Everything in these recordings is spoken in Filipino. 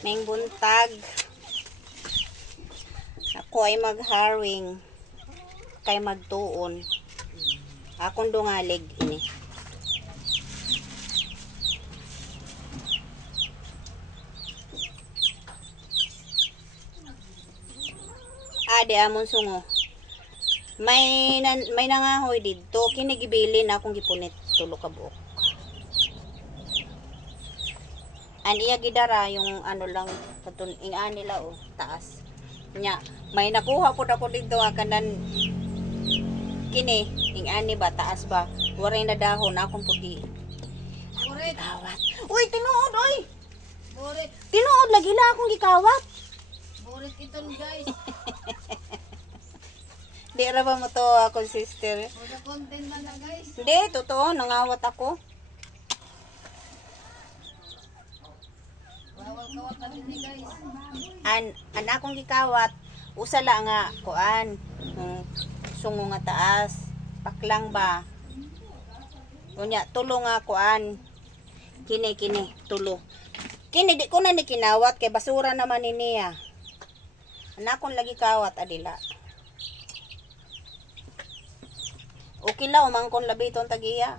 Maying buntag. Ako ay magharing. Kay magtuon. Akong dungalig ini. Ade amon sungo. May nangahoy didto kinigibilin akong gipunit tulo ka buok. Aniya gidara yung ano lang katun inga nila oh taas. Nya may nakuha pud ako didto kanan kini ingani ba taas ba waray na dahon akong pudi. Burit awat. Uy tinuod oy. Burit. Tinuod lagi la akong gikawat. Burit iton guys. Di ra ba mo to ako sister? Wala content man na guys. Hindi, totoo, nangawat ako. Bawal kawat na din guys. An akong gikawat, usala nga kuan. Sungo nga taas. Paklang ba? Unya tulo nga kuan. Kini tulo. Kini di ko na ni kinawat kay basura naman ni niya. Anakon lagi kawat adila. Okay lang, umangkon labiton tagiya.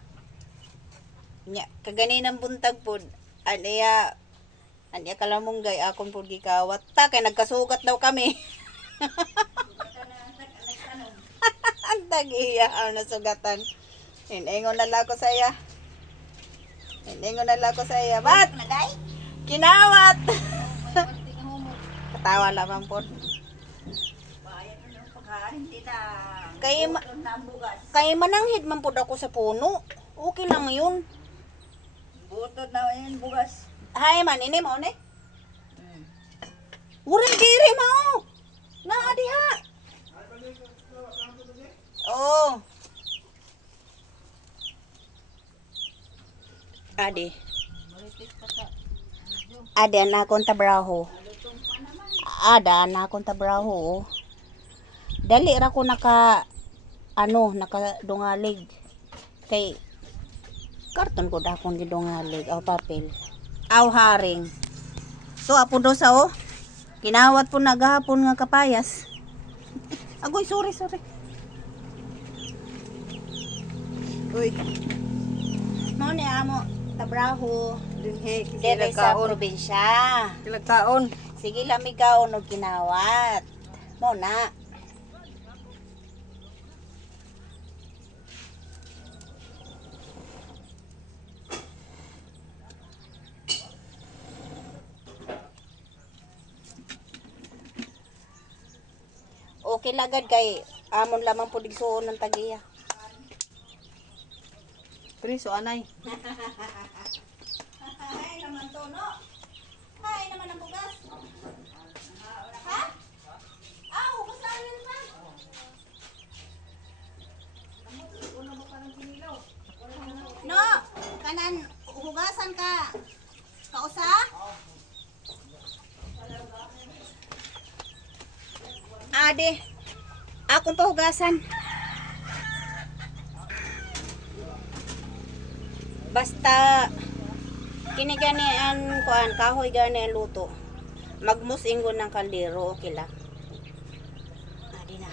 Nya, kaganinang buntag pod. Aniya kalamunggay akong pod gikawat. Ta, kay nagkasugat daw kami. Ang tagiya, ang nasugatan. Inengon na lang ko sa iya. Ba't? Kinawat! Katawa lamang pod. Kay mananghid man pud ako sa puno. Okay lang yun. Butod na yun bugas. Hay man ini mo ne. Uray diri mao. Na diha. Oh. Ade na akong tabraho. Ada na akong tabraho. Dali ra ko nakadungalig. Kay karton ko dakon gidungalig aw papel. Aw haring. So apo do sa oh. Kinawat po nagahapon nga kapayas. Agoy sorry. Uy. Mao ni amo tabraho dire sa probinsya. Kilagkaon. Sige lamig kaon og kinawat. Mo na. Okay lagad kay amon lamang pud igsuon ng tagiya. Priso anay. Ay naman to no. Ay naman ang bugas. Ha? Bugas namin pa. No, kanan hugasan ka. Kausa? Ade, akong pahugasan. Basta kini gani ang kuan kahoy gani ang luto. Magmusingon ng kaldero okay la. Ade na.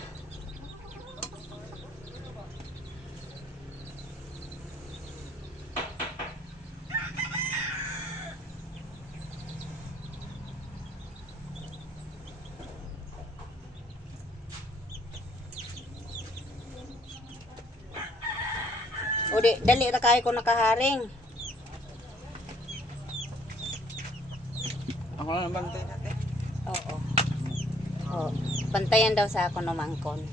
O di, dali ra kay ko nakaharing. Ako na bantay natin. Oo. Oh, bantayan daw sa ako no mangkon.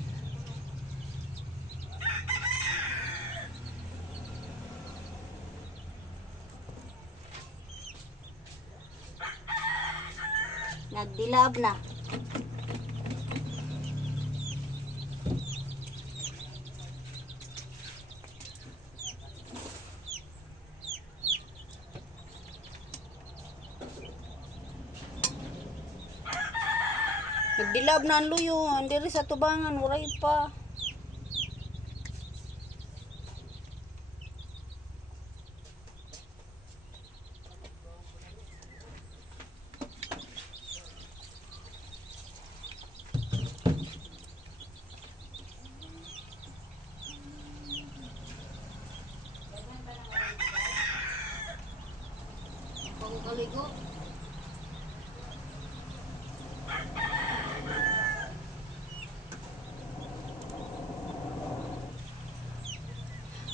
Nagdilab na. Nagdilab na ang luyo, diri sa tubangan, waray pa. Ako kaligo.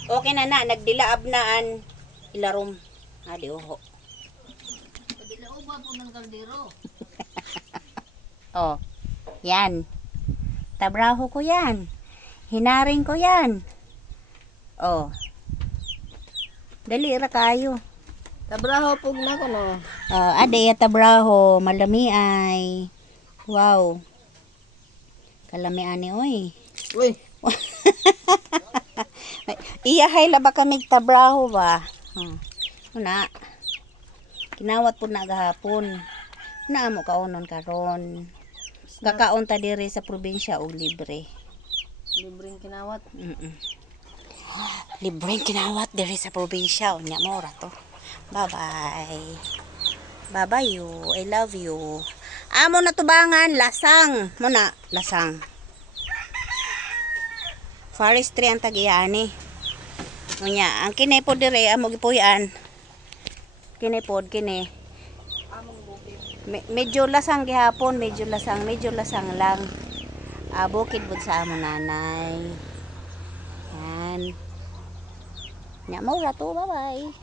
Okay na na, nagdilaab naan ilarom. Adi oho. Padilaoba po ng kaldero. Oh, yan. Tabraho ko yan. Hinaring ko yan. Oh. Dali ra kayo. Tabraho pug na ko no. Oh, ade tabraho, malami ay. Wow. Kalami ani oy. Uy, Iyahay la ba kami tabraho ba? Una. Kinawat po na gahapon. Na mo kaunon karon. Kakaon ta diri sa probinsya og libre. libreng kinawat. Libreng kinawat diri sa probinsya. Unya mo ra to. Bye-bye. Bye-bye you. I love you. Amo na tubangan. Lasang. Muna. Lasang. Forestry ang tagiyani. Unya. Ang kinipod diri. Amo gipuyan. Kinipod. Kini. Medyo lasang gihapon. Medyo lasang. Medyo lasang lang. Bukid bud sa amo nanay. Yan. Nya mo ra to. Bye-bye.